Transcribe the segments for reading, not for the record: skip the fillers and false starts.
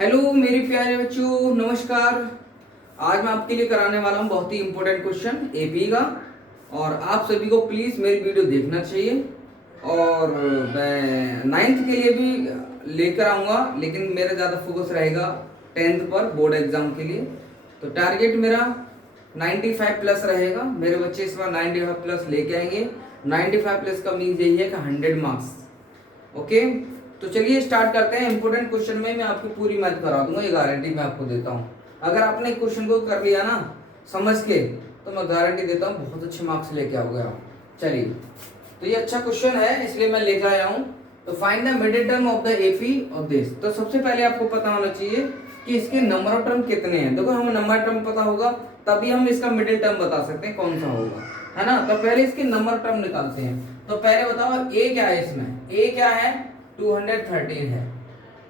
Hello मेरे प्यारे बच्चों, नमस्कार। आज मैं आपके लिए कराने वाला हूँ बहुत ही इम्पोर्टेंट क्वेश्चन एपी का। और आप सभी को प्लीज़ मेरी वीडियो देखना चाहिए। और मैं नाइन्थ के लिए भी लेकर आऊँगा, लेकिन मेरा ज़्यादा फोकस रहेगा टेंथ पर बोर्ड एग्ज़ाम के लिए। तो टारगेट मेरा 95 प्लस रहेगा। मेरे बच्चे इस बार 95 प्लस लेके आएंगे। 95 प्लस का मीन्स यही है कि 100 मार्क्स। ओके, तो चलिए स्टार्ट करते हैं। इंपोर्टेंट क्वेश्चन में मैं आपको पूरी मैथ करा दूंगा, ये गारंटी मैं आपको देता हूँ। अगर आपने क्वेश्चन को कर लिया ना समझ के, तो मैं गारंटी देता हूँ बहुत अच्छे मार्क्स लेके आओगे आप। चलिए, तो ये अच्छा क्वेश्चन है इसलिए मैं लेकर आया हूँ। तो find the middle term of the AP of this. तो सबसे पहले आपको पता होना चाहिए कि इसके नंबर ऑफ टर्म कितने हैं। देखो, हमें नंबर टर्म पता होगा तभी हम इसका मिडिल टर्म बता सकते हैं कौन सा होगा, है ना। तो पहले इसके नंबर टर्म निकालते हैं। तो पहले बताओ ए क्या है इसमें। ए क्या है, 213 है।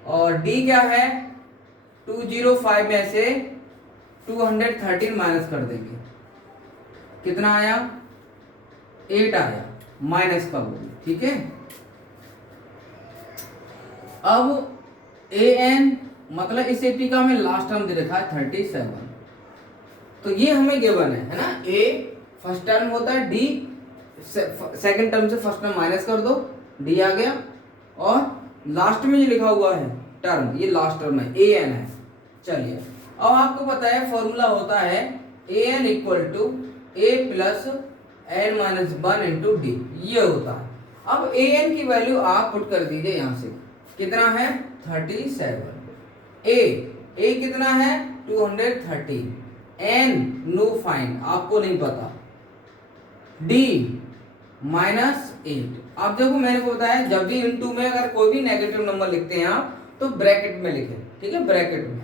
और डी क्या है, 205 में से 213 माइनस कर देंगे, कितना आया, 8 आया। माइनस का बोल, ठीक है। अब ए एन मतलब इस एपी का हमें लास्ट टर्म दे रखा है 37। तो ये हमें गिवन है ना। ए फर्स्ट टर्म होता है, डी सेकंड टर्म से फर्स्ट टर्म माइनस कर दो, डी आ गया। और लास्ट में जो लिखा हुआ है टर्म, ये लास्ट टर्म है, ए एन है। चलिए, अब आपको पता है फॉर्मूला होता है a n equal to a plus n minus 1 into d, ये होता है। अब ए एन की वैल्यू आप पुट कर दीजिए यहां से, कितना है 37। ए कितना है 230। एन नो फाइन, आपको नहीं पता। डी -8। अब देखो, मैंने को बताया जब भी इनटू में अगर कोई भी नेगेटिव नंबर लिखते हैं आप तो ब्रैकेट में लिखें, ठीक है, ब्रैकेट में।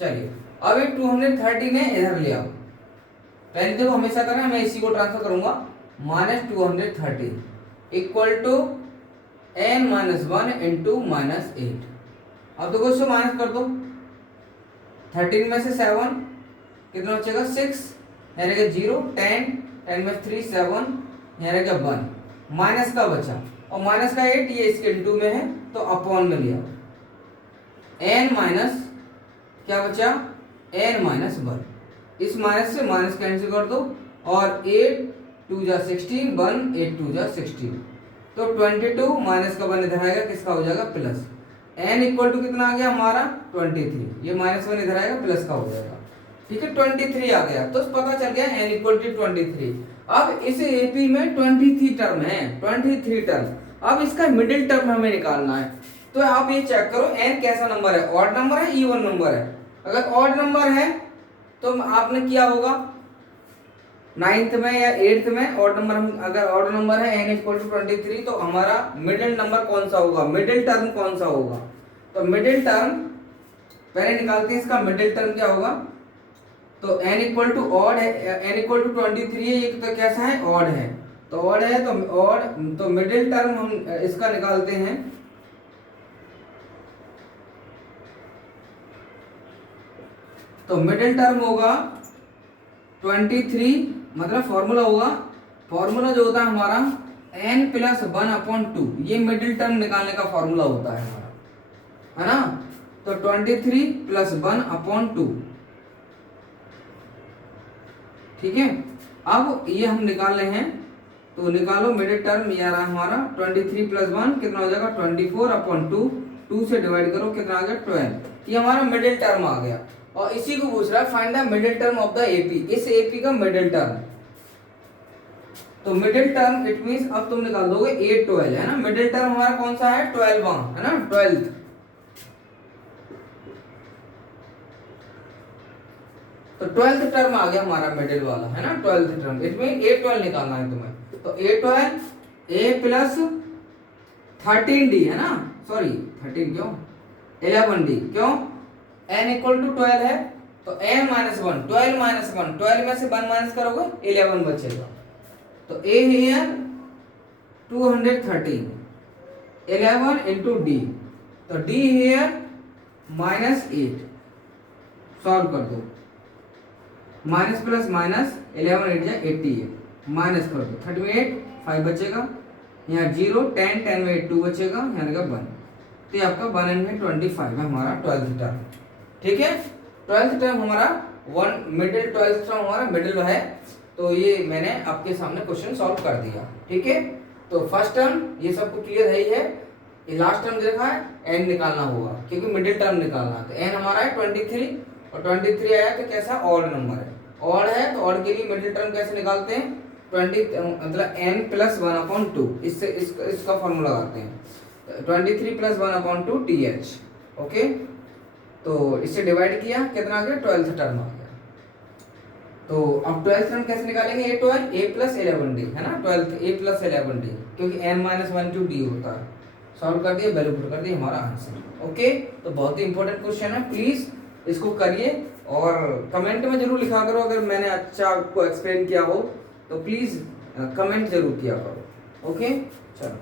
चलिए, अब ये 230 ने इधर ले आओ। पहले देखो हमेशा करना, मैं इसी को ट्रांसफर करूंगा, -230 इक्वल टू n - 1 इंटू -8। अब देखो इसको माइनस कर दो, 13 में से 7 कितना बचेगा 6, यहाँ रहेगा 0, 10 में 3 7, यहाँ रहेगा 1, माइनस का बचा। और माइनस का 8 ये इसके इंटू में है तो अपॉन में लिया, n माइनस क्या बचा, n माइनस 1। इस माइनस से माइनस कैंसिल कर दो, और 8 2 जा 16, 1 8 2 जा 16, तो 22 माइनस का 1 इधर आएगा, किसका हो जाएगा प्लस। n इक्वल टू कितना आ गया हमारा 23, ये माइनस 1 इधर आएगा, प्लस का हो जाएगा, ठीक है। 23 आ गया, तो पता चल गया n इक्वल टू 23। अब इस एपी में 23 टर्म है, 23 टर्म। अब इसका मिडिल टर्म हमें निकालना है। तो आप ये चेक करो n कैसा नंबर है, ऑड नंबर है, इवन नंबर है। अगर ऑड नंबर है तो आपने किया होगा 9th में या 8th में ऑड नंबर। अगर ऑड नंबर है n इक्वल टू 23, तो हमारा मिडिल नंबर कौन सा होगा, मिडिल टर्म कौन सा होगा। तो मिडिल टर्म पहले निकालते हैं, इसका मिडिल टर्म क्या होगा। तो n इक्वल टू ऑड है, n इक्वल टू 23 है, ये तो कैसा है, ऑड है। तो ऑड है तो ऑड, तो मिडिल टर्म हम इसका निकालते हैं। तो मिडिल टर्म होगा 23, मतलब फॉर्मूला होगा, फॉर्मूला जो होता है हमारा n + 1/2, ये मिडिल टर्म निकालने का फॉर्मूला होता है हमारा, है ना। तो 23 + 1/2, ठीक है। अब ये हम निकाल रहे हैं, तो निकालो मिडिल टर्म, ये आ रहा है हमारा 23 + 1 कितना हो जाएगा 24/2, 2 से डिवाइड करो कितना आ गया 12। ये हमारा मिडिल टर्म आ गया। और इसी को पूछ रहा है find the middle term of the AP, इस एपी का मिडिल टर्म। तो मिडिल टर्म इट मींस, अब तुम निकाल दोगे 8 12, है ना। मिडिल टर्म हमारा कौन सा है, 12वां, है ना, 12th। तो 12th टर्म आ गया हमारा मिडिल वाला, है ना, 12th टर्म। इट मीन 8 12 निकालना है तुम्हें। तो 8 12 a प्लस 13d, है ना, सॉरी 13 क्यों, 11d क्यों, n इक्वल टू 12 है, तो n माइनस 1, 12 माइनस 1, 12 में से 1 माइनस करोगे 11 बचेगा। तो a हियर 213, 11 इंटू डी, तो d हियर -8, सॉल्व कर दो, माइनस प्लस माइनस 11 8 जा 88, माइनस कर दो 38, 5 बचेगा, यहाँ 0 10 10 में 2 बचेगा, यहाँ रहेगा 1। तो ये आपका 125 है हमारा 12th टर्म। ठीक है, 12th टर्म हमारा वन मिडिल 12th टर्म हमारा मिडिल है। तो ये मैंने आपके सामने क्वेश्चन सॉल्व कर दिया। ठीक है, तो फर्स्ट टर्म ये सबको क्लियर है ही है। ये लास्ट टर्म देखा है, एन निकालना होगा क्योंकि मिडिल टर्म निकालना है। तो एन हमारा है 23 और 23 आया तो कैसा ऑड नंबर है, ऑड है तो ऑड के लिए मिडिल टर्म कैसे निकालते हैं, 20 मतलब n प्लस 1/2 इससे इसका फॉर्मूला लगाते हैं 23 प्लस 1/2 th। ओके, तो इससे डिवाइड किया कितना आ गया 12th टर्म आ गया। तो अब 12th टर्म कैसे निकालेंगे, a प्लस 11d है ना, 12th a प्लस 11d क्योंकि n-1 d होता है। सॉल्व कर दिया, वैल्यू पुट कर दी, हमारा आंसर। ओके, तो बहुत ही इंपॉर्टेंट क्वेश्चन है, प्लीज इसको करिए और कमेंट में जरूर लिखा करो। अगर मैंने अच्छा आपको एक्सप्लेन किया हो तो प्लीज कमेंट जरूर किया करो। ओके, चलो।